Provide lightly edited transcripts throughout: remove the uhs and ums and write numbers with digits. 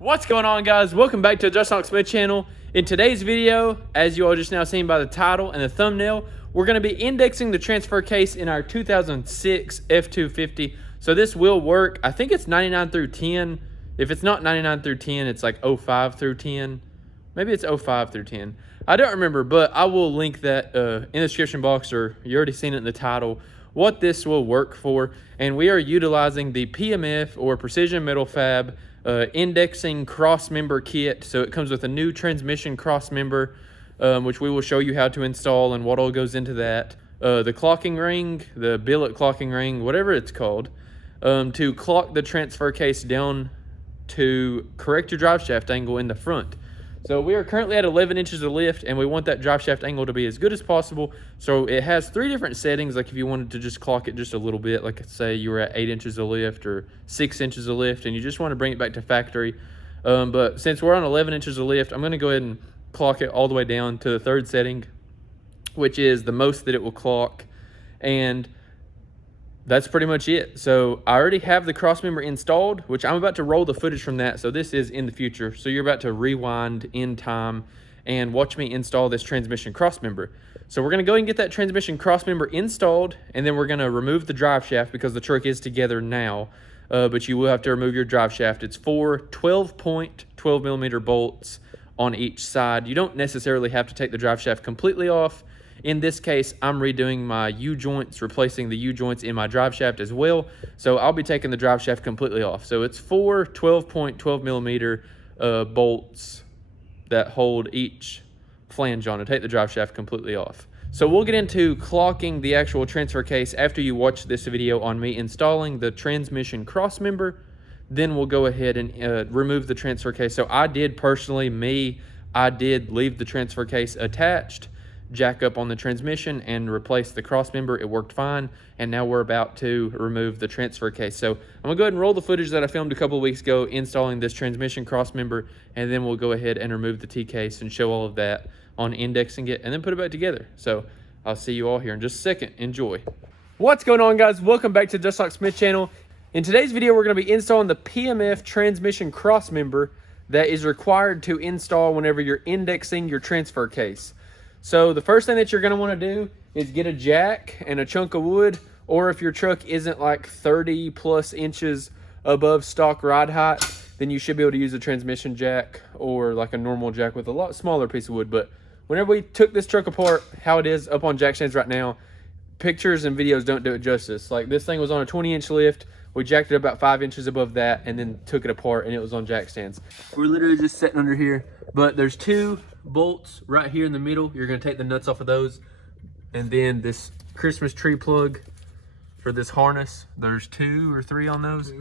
What's going on, guys? Welcome back to the Just Knox Smith channel. In today's video, as you all just now seen by the title and the thumbnail, we're going to be indexing the transfer case in our 2006 F250. So this will work. I think it's 99 through 10. If it's not 99 through 10, it's like 05 through 10. Maybe it's 05 through 10. I don't remember, but I will link that in the description box, or you already seen it in the title, what this will work for. And we are utilizing the PMF, or Precision Metal Fab, indexing crossmember kit. So it comes with a new transmission crossmember, which we will show you how to install and what all goes into that. The clocking ring, the billet clocking ring, whatever it's called, to clock the transfer case down to correct your drive shaft angle in the front. So we are currently at 11 inches of lift, and we want that drive shaft angle to be as good as possible. So it has 3 different settings. Like if you wanted to just clock it just a little bit, like say you were at 8 inches of lift or 6 inches of lift, and you just want to bring it back to factory. But since we're on 11 inches of lift, I'm going to go ahead and clock it all the way down to the 3rd setting, which is the most that it will clock. And that's pretty much it. So I already have the crossmember installed, which I'm about to roll the footage from that. So this is in the future. So you're about to rewind in time and watch me install this transmission crossmember. So we're going to go ahead and get that transmission crossmember installed, and then we're going to remove the drive shaft because the truck is together now. But you will have to remove your drive shaft. It's 4 12-point 12mm bolts on each side. You don't necessarily have to take the drive shaft completely off. In this case, I'm redoing my U-joints, replacing the U-joints in my drive shaft as well. So I'll be taking the drive shaft completely off. So it's 4 12-point 12mm bolts that hold each flange on to take the drive shaft completely off. So we'll get into clocking the actual transfer case after you watch this video on me installing the transmission crossmember. Then we'll go ahead and remove the transfer case. So I did personally, I did leave the transfer case attached, jack up on the transmission, and replace the crossmember. It worked fine, and now we're about to remove the transfer case. So I'm gonna go ahead and roll the footage that I filmed a couple of weeks ago installing this transmission crossmember, and then we'll go ahead and remove the T-case and show all of that on indexing it, and then put it back together. So I'll see you all here in just a second. Enjoy. What's going on, guys? Welcome back to the Just Knox Smith channel. In today's video, we're gonna be installing the PMF transmission crossmember that is required to install whenever you're indexing your transfer case. So the first thing that you're going to want to do is get a jack and a chunk of wood, or if your truck isn't like 30 plus inches above stock ride height, then you should be able to use a transmission jack or like a normal jack with a lot smaller piece of wood. But whenever we took this truck apart, how it is up on jack stands right now, pictures and videos don't do it justice. Like this thing was on a 20-inch lift. We jacked it about 5 inches above that and then took it apart, and it was on jack stands. We're literally just sitting under here, but there's 2 bolts right here in the middle. You're going to take the nuts off of those, and then this Christmas tree plug for this harness, there's 2 or 3 on those.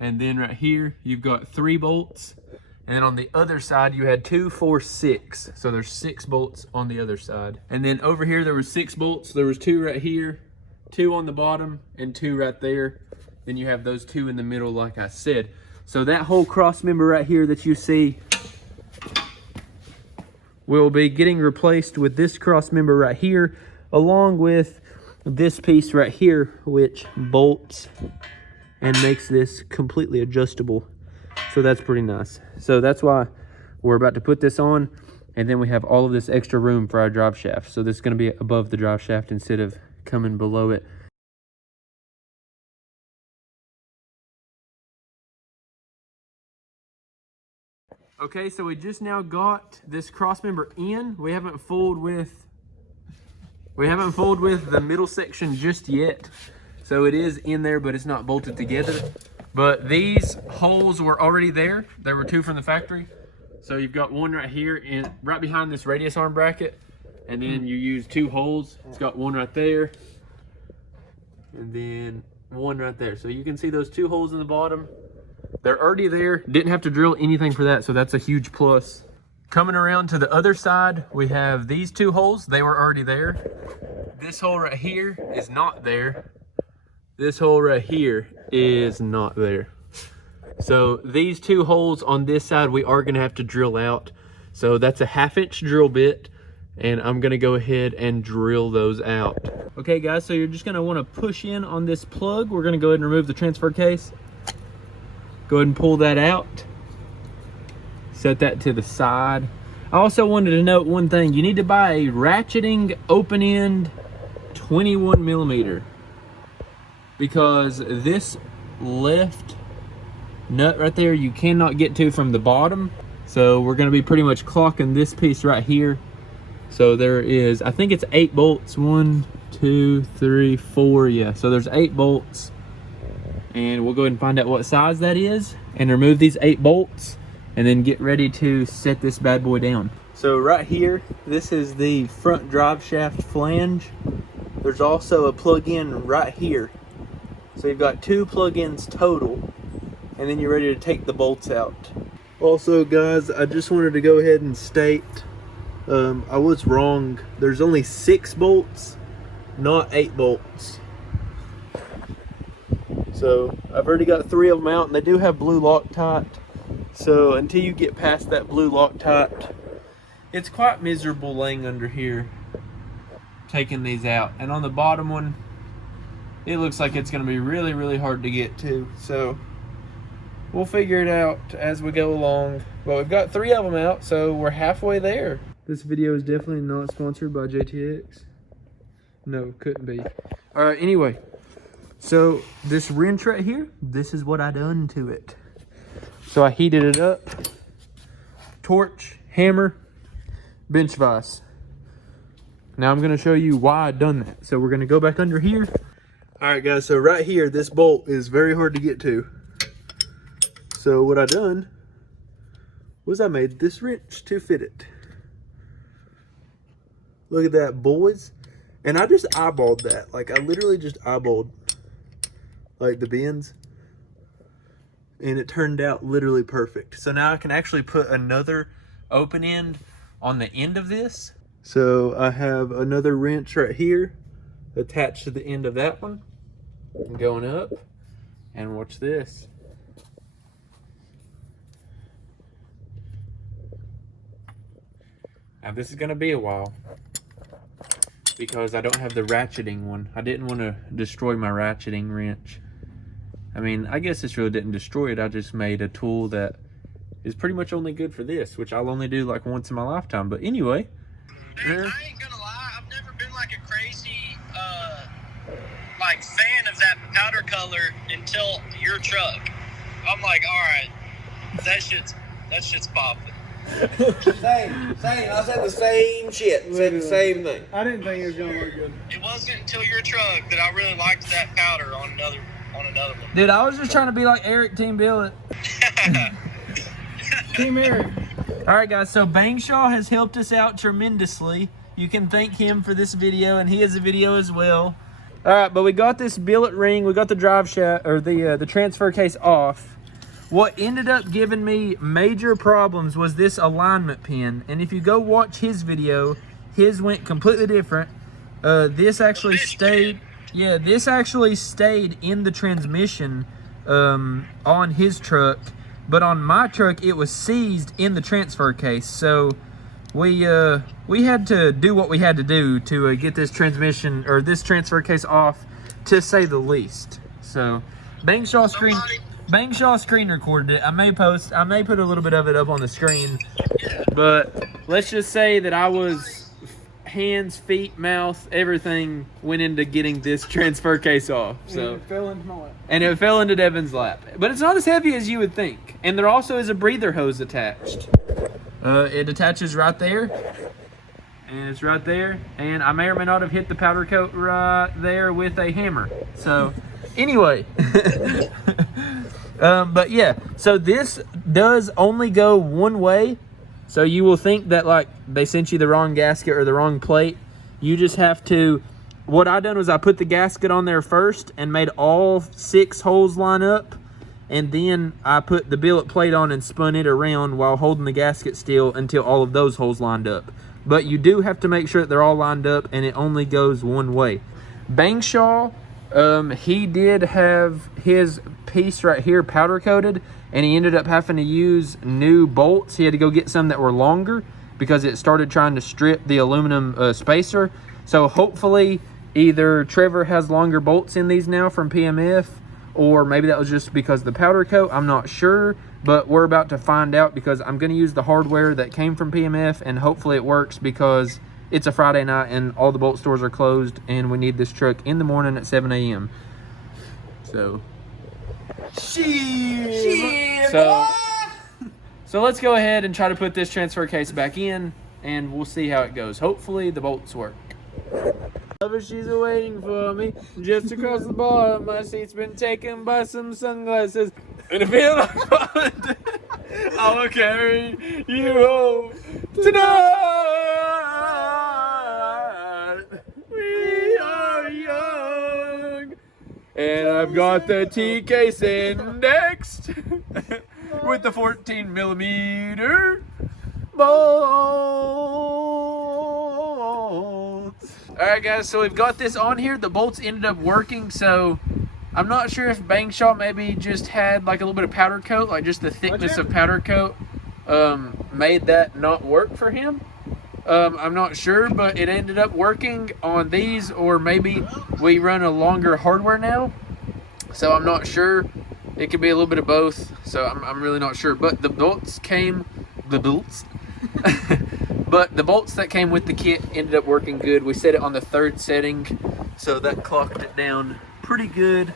And then right here you've got 3 bolts, and then on the other side you had 2 4 6, so there's 6 bolts on the other side. And then over here there was 6 bolts. There was 2 right here, 2 on the bottom, and 2 right there. Then you have those 2 in the middle, like I said. So that whole cross member right here that you see will be getting replaced with this cross member right here, along with this piece right here, which bolts and makes this completely adjustable. So that's pretty nice. So that's why we're about to put this on, and then we have all of this extra room for our drive shaft. So this is going to be above the drive shaft instead of coming below it. Okay, so we just now got this crossmember in. We haven't fooled with the middle section just yet. So it is in there, but it's not bolted together. But these holes were already there. There were 2 from the factory. So you've got 1 right here and right behind this radius arm bracket. And then you use 2 holes. It's got 1 right there. And then 1 right there. So you can see those 2 holes in the bottom. They're already there. Didn't have to drill anything for that, so that's a huge plus. Coming around to the other side, we have these 2 holes. They were already there. This hole right here is not there. This hole right here is not there. So these 2 holes on this side, we are gonna have to drill out. So that's a 1/2-inch drill bit, and I'm gonna go ahead and drill those out. Okay guys, so you're just gonna wanna push in on this plug. We're gonna go ahead and remove the transfer case. Go ahead and pull that out. set that to the side. I also wanted to note one thing. You need to buy a ratcheting open end 21 millimeter, because this left nut right there you cannot get to from the bottom. So we're going to be pretty much clocking this piece right here. So there is, I think it's 8 bolts. 1, 2, 3, 4. Yeah, so there's 8 bolts. And we'll go ahead and find out what size that is and remove these 8 bolts and then get ready to set this bad boy down. So right here, this is the front drive shaft flange. There's also a plug-in right here. So you've got 2 plug-ins total, and then you're ready to take the bolts out. Also guys, I just wanted to go ahead and state, I was wrong. There's only 6 bolts, not 8 bolts. So I've already got 3 of them out, and they do have blue Loctite. So until you get past that blue Loctite, it's quite miserable laying under here taking these out. And on the bottom one, it looks like it's going to be really, really hard to get to. So we'll figure it out as we go along. But we've got 3 of them out, so we're halfway there. This video is definitely not sponsored by JTX. No, couldn't be. All right, anyway. So this wrench right here, this is what I done to it. So I heated it up. Torch, hammer, bench vise. Now I'm gonna show you why I done that. So we're gonna go back under here. All right guys, so right here, this bolt is very hard to get to. So what I done was I made this wrench to fit it. Look at that, boys. And I just eyeballed that. Like, I literally just eyeballed like the bends, and it turned out literally perfect. So now I can actually put another open end on the end of this. So I have another wrench right here attached to the end of that one. I'm going up, and watch this. Now this is gonna be a while because I don't have the ratcheting one. I didn't want to destroy my ratcheting wrench. I mean, I guess this really didn't destroy it. I just made a tool that is pretty much only good for this, which I'll only do like once in my lifetime. But anyway. Man, I ain't gonna lie, I've never been like a crazy like fan of that powder color until your truck. I'm like, alright, that shit's popping. Same. I said the same shit. Said the same thing. I didn't think it was gonna look good. It wasn't until your truck that I really liked that powder on another one. Dude, I was just trying to be like Eric, Team Billet. Team Eric. All right, guys, so Bangshaw has helped us out tremendously. You can thank him for this video, and he has a video as well. All right, but we got this billet ring. We got the drive shaft, or the transfer case off. What ended up giving me major problems was this alignment pin. And if you go watch his video, his went completely different. This actually stayed, yeah, this actually stayed in the transmission on his truck. But on my truck, it was seized in the transfer case. So we had to do what we had to do to get this transmission, or this transfer case off, to say the least. So Bangshaw screen recorded it. I may put a little bit of it up on the screen, but let's just say that I was hands, feet, mouth, everything went into getting this transfer case off. So it fell into my lap. And it fell into Devin's lap. But it's not as heavy as you would think. And there also is a breather hose attached. It attaches right there. And it's right there. And I may or may not have hit the powder coat right there with a hammer. So anyway. But yeah, so this does only go one way. So you will think that like they sent you the wrong gasket or the wrong plate. You just have to, what I done was I put the gasket on there first and made all 6 holes line up. And then I put the billet plate on and spun it around while holding the gasket still until all of those holes lined up. But you do have to make sure that they're all lined up, and it only goes one way. Bangshaw, he did have his piece right here powder coated, and he ended up having to use new bolts. He had to go get some that were longer because it started trying to strip the aluminum spacer. So hopefully either Trevor has longer bolts in these now from PMF, or maybe that was just because of the powder coat. I'm not sure, but we're about to find out because I'm going to use the hardware that came from PMF, and hopefully it works because it's a Friday night and all the bolt stores are closed and we need this truck in the morning at 7 a.m. So, so let's go ahead and try to put this transfer case back in, and we'll see how it goes. Hopefully the bolts work. She's waiting for me just across the bar. My seat's been taken by some sunglasses. And I feel like fun. I will carry you home tonight. We are young. And I've got the T case indexed with the 14mm bolts. Alright guys, so we've got this on here. The bolts ended up working, so I'm not sure if Bangshaw maybe just had like a little bit of powder coat, like just the thickness of powder coat made that not work for him. I'm not sure, but it ended up working on these, or maybe we run a longer hardware now, so I'm not sure. It could be a little bit of both, so I'm really not sure. But the bolts came, but the bolts that came with the kit ended up working good. We set it on the 3rd setting, so that clocked it down pretty good.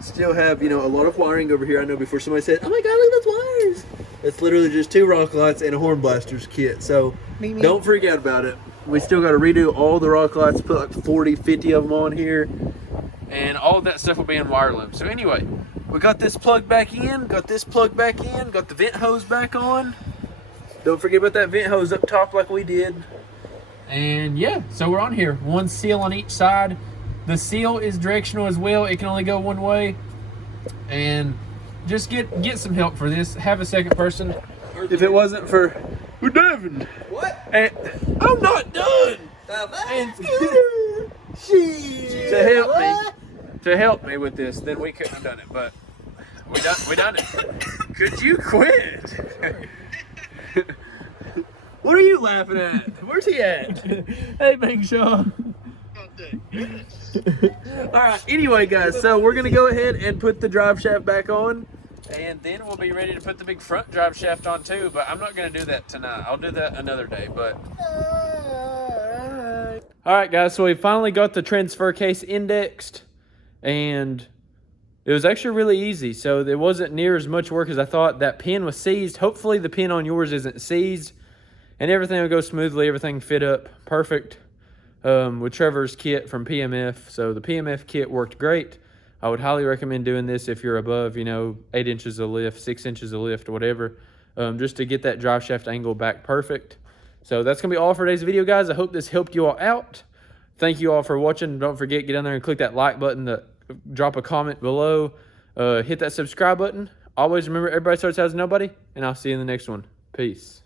Still have, you know, a lot of wiring over here. I know before somebody said, oh my god, look at those wires. It's literally just 2 rock lights and a horn blasters kit, so don't freak out about it. We still got to redo all the rock lights, put like 40, 50 of them on here, and all of that stuff will be in wire loom. So anyway, we got this plugged back in, got this plugged back in, got the vent hose back on. Don't forget about that vent hose up top like we did. And yeah, so we're on here. 1 seal on each side. The seal is directional as well. It can only go one way. And just get some help for this. Have a second person. If it wasn't for Devin. What? And I'm not done. And to help me with this, then we couldn't have done it. But we done it. Could you quit? What are you laughing at? Where's he at? Hey, Bangshaw. Alright, anyway guys, so we're going to go ahead and put the drive shaft back on, and then we'll be ready to put the big front drive shaft on too, but I'm not going to do that tonight. I'll do that another day, but... Alright guys, so we finally got the transfer case indexed, and it was actually really easy. So there wasn't near as much work as I thought. That pin was seized. Hopefully the pin on yours isn't seized, and everything will go smoothly. Everything fit up perfect with Trevor's kit from PMF. So the PMF kit worked great. I would highly recommend doing this if you're above, you know, 8 inches of lift, 6 inches of lift, or whatever, just to get that drive shaft angle back perfect. So that's going to be all for today's video, guys. I hope this helped you all out. Thank you all for watching. Don't forget, get down there and click that like button, drop a comment below, hit that subscribe button. Always remember, everybody starts out as nobody, and I'll see you in the next one. Peace.